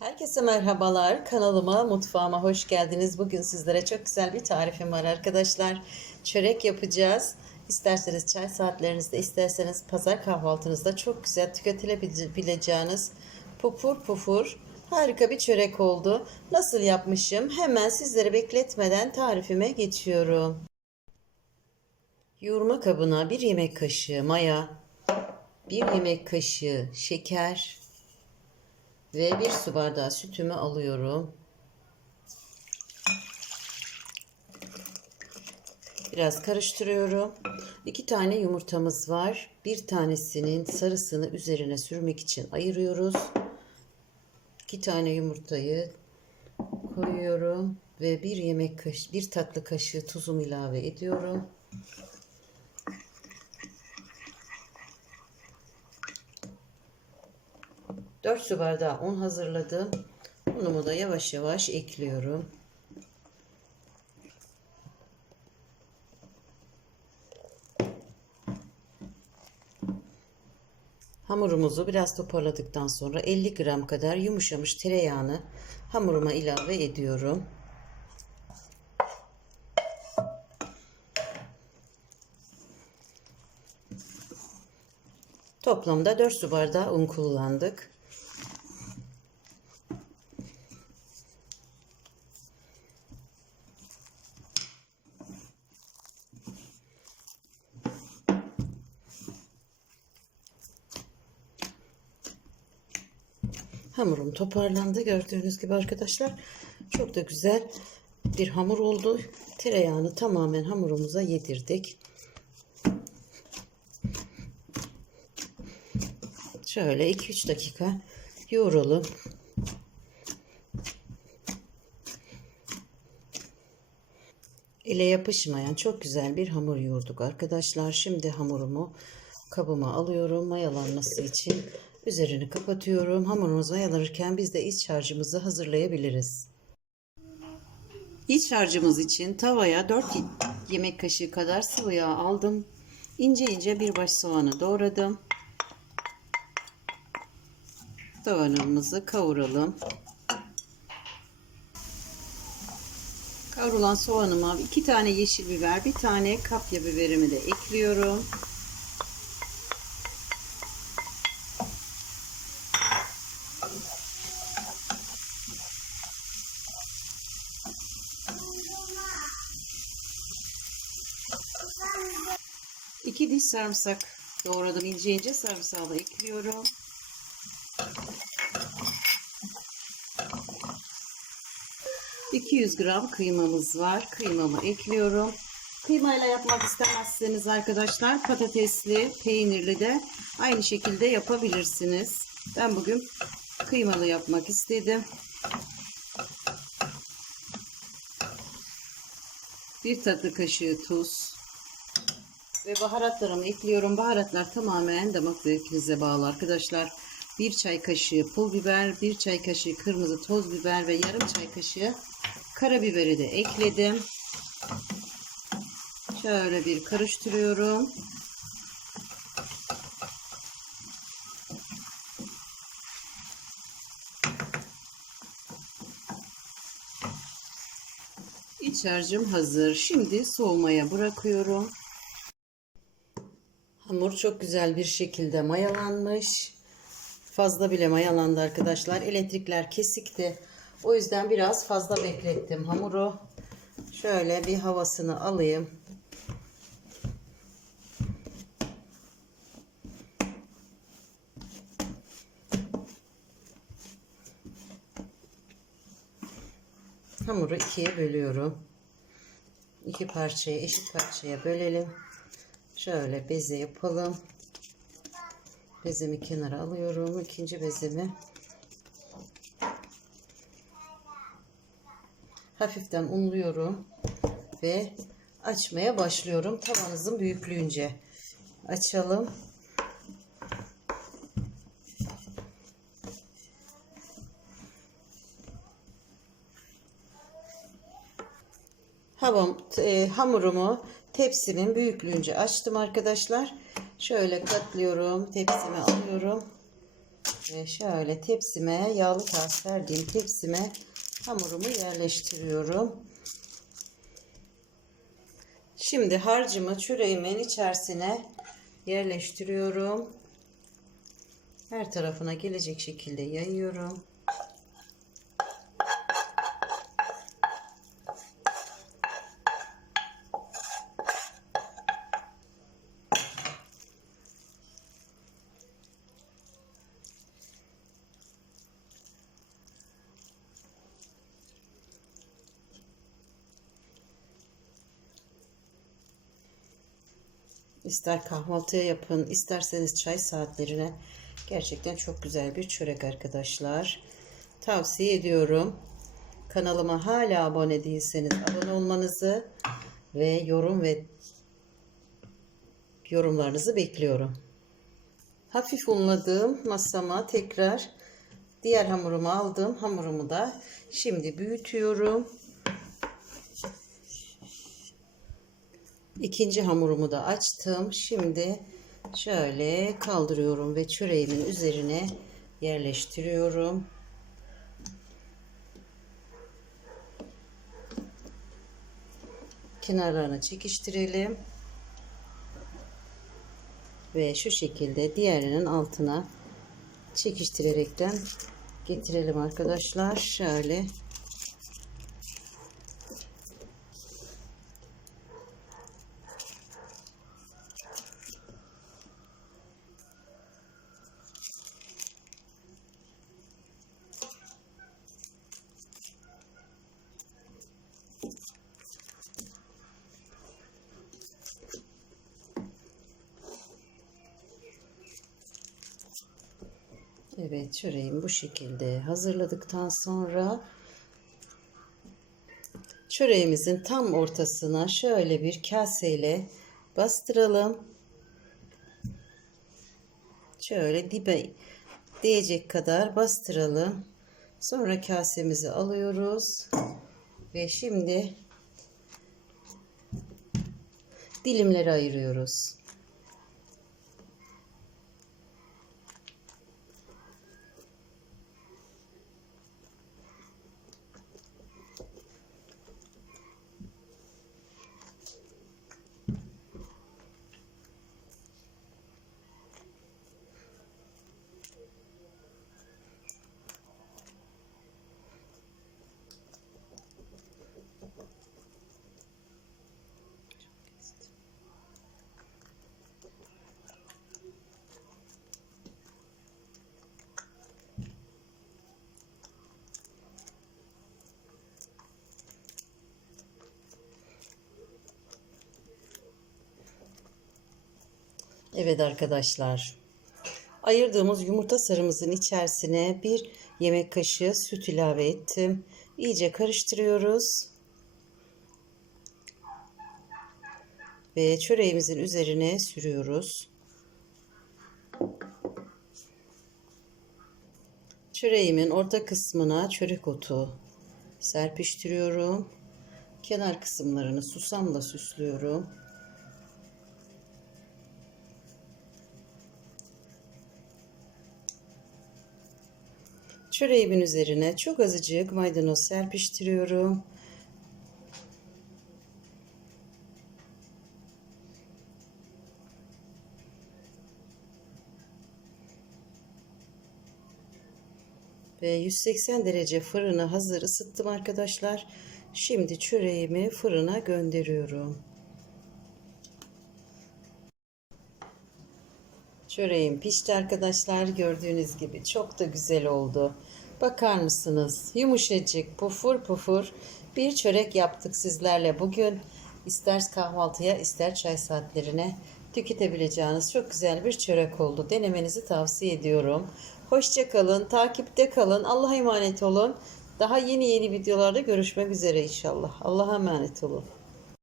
Herkese merhabalar. Kanalıma, mutfağıma hoş geldiniz. Bugün sizlere çok güzel bir tarifim var arkadaşlar. Çörek yapacağız. İsterseniz çay saatlerinizde, isterseniz pazar kahvaltınızda çok güzel tüketilebileceğiniz pufur pufur harika bir çörek oldu. Nasıl yapmışım? Hemen sizleri bekletmeden tarifime geçiyorum. Yoğurma kabına bir yemek kaşığı maya, bir yemek kaşığı şeker, ve bir su bardağı sütümü alıyorum. Biraz karıştırıyorum. İki tane yumurtamız var. Bir tanesinin sarısını üzerine sürmek için ayırıyoruz. İki tane yumurtayı koyuyorum ve bir yemek kaşığı, bir tatlı kaşığı tuzumu ilave ediyorum. Dört su bardağı un hazırladım. Unumu da yavaş yavaş ekliyorum. Hamurumuzu biraz toparladıktan sonra 50 gram kadar yumuşamış tereyağını hamuruma ilave ediyorum. Toplamda 4 su bardağı un kullandık. Hamurum toparlandı. Gördüğünüz gibi arkadaşlar çok da güzel bir hamur oldu. Tereyağını tamamen hamurumuza yedirdik. Şöyle 2-3 dakika yoğuralım. Ele yapışmayan çok güzel bir hamur yoğurduk arkadaşlar. Şimdi hamurumu kabıma alıyorum mayalanması için. Üzerini kapatıyorum. Hamurumuz mayalanırken biz de iç harcımızı hazırlayabiliriz. İç harcımız için tavaya 4 yemek kaşığı kadar sıvı yağ aldım. İnce ince bir baş soğanı doğradım. Soğanımızı kavuralım. Kavrulan soğanıma iki tane yeşil biber, bir tane kapya biberimi de ekliyorum. İki diş sarımsak doğradım ince ince sarımsağı da ekliyorum. ...200 gram kıymamız var. Kıymamı ekliyorum. Kıymayla yapmak istemezseniz arkadaşlar... ...patatesli, peynirli de... ...aynı şekilde yapabilirsiniz. Ben bugün kıymalı yapmak istedim. Bir tatlı kaşığı tuz ve baharatlarımı ekliyorum. Baharatlar tamamen damak zevkinize bağlı arkadaşlar. Bir çay kaşığı pul biber, bir çay kaşığı kırmızı toz biber ve yarım çay kaşığı karabiberi de ekledim. Şöyle bir karıştırıyorum. İç harcım hazır. Şimdi soğumaya bırakıyorum. Hamur çok güzel bir şekilde mayalanmış. Fazla bile mayalandı arkadaşlar. Elektrikler kesikti. O yüzden biraz fazla beklettim hamuru. Şöyle bir havasını alayım. Hamuru ikiye bölüyorum. İki parçaya eşit parçaya bölelim. Şöyle beze yapalım. Bezemi kenara alıyorum. İkinci bezemi hafiften unluyorum ve açmaya başlıyorum. Tavanızın büyüklüğünce açalım. Havam, e, hamurumu tepsimin büyüklüğünce açtım arkadaşlar. Şöyle katlıyorum. Tepsime alıyorum. Ve şöyle tepsime, yağlı kağıt serdiğim tepsime hamurumu yerleştiriyorum. Şimdi harcımı çöreğimin içerisine yerleştiriyorum. Her tarafına gelecek şekilde yayıyorum. İster kahvaltıya yapın, isterseniz çay saatlerine gerçekten çok güzel bir çörek arkadaşlar. Tavsiye ediyorum. Kanalıma hala abone değilseniz abone olmanızı ve yorum ve yorumlarınızı bekliyorum. Hafif unladığım masama tekrar diğer hamurumu aldım. Hamurumu da şimdi büyütüyorum. İkinci hamurumu da açtım. Şimdi şöyle kaldırıyorum ve çöreğimin üzerine yerleştiriyorum. Kenarlarını çekiştirelim. Ve şu şekilde diğerinin altına çekiştirerekten getirelim arkadaşlar. Şöyle Evet çöreğimi bu şekilde hazırladıktan sonra çöreğimizin tam ortasına şöyle bir kaseyle bastıralım. Şöyle dibe değecek kadar bastıralım. Sonra kasemizi alıyoruz. Ve şimdi dilimleri ayırıyoruz. Evet arkadaşlar. Ayırdığımız yumurta sarımızın içerisine bir yemek kaşığı süt ilave ettim. İyice karıştırıyoruz. Ve çöreğimizin üzerine sürüyoruz. Çöreğimin orta kısmına çörek otu serpiştiriyorum. Kenar kısımlarını susamla süslüyorum. Çöreğimin üzerine çok azıcık maydanoz serpiştiriyorum. Ve 180 derece fırını hazır ısıttım arkadaşlar. Şimdi çöreğimi fırına gönderiyorum. Çöreğim pişti arkadaşlar. Gördüğünüz gibi çok da güzel oldu. Bakar mısınız? Yumuşacık, pufur pufur bir çörek yaptık sizlerle bugün. İster kahvaltıya ister çay saatlerine tüketebileceğiniz çok güzel bir çörek oldu. Denemenizi tavsiye ediyorum. Hoşça kalın, takipte kalın. Allah'a emanet olun. Daha yeni yeni videolarda görüşmek üzere inşallah. Allah'a emanet olun.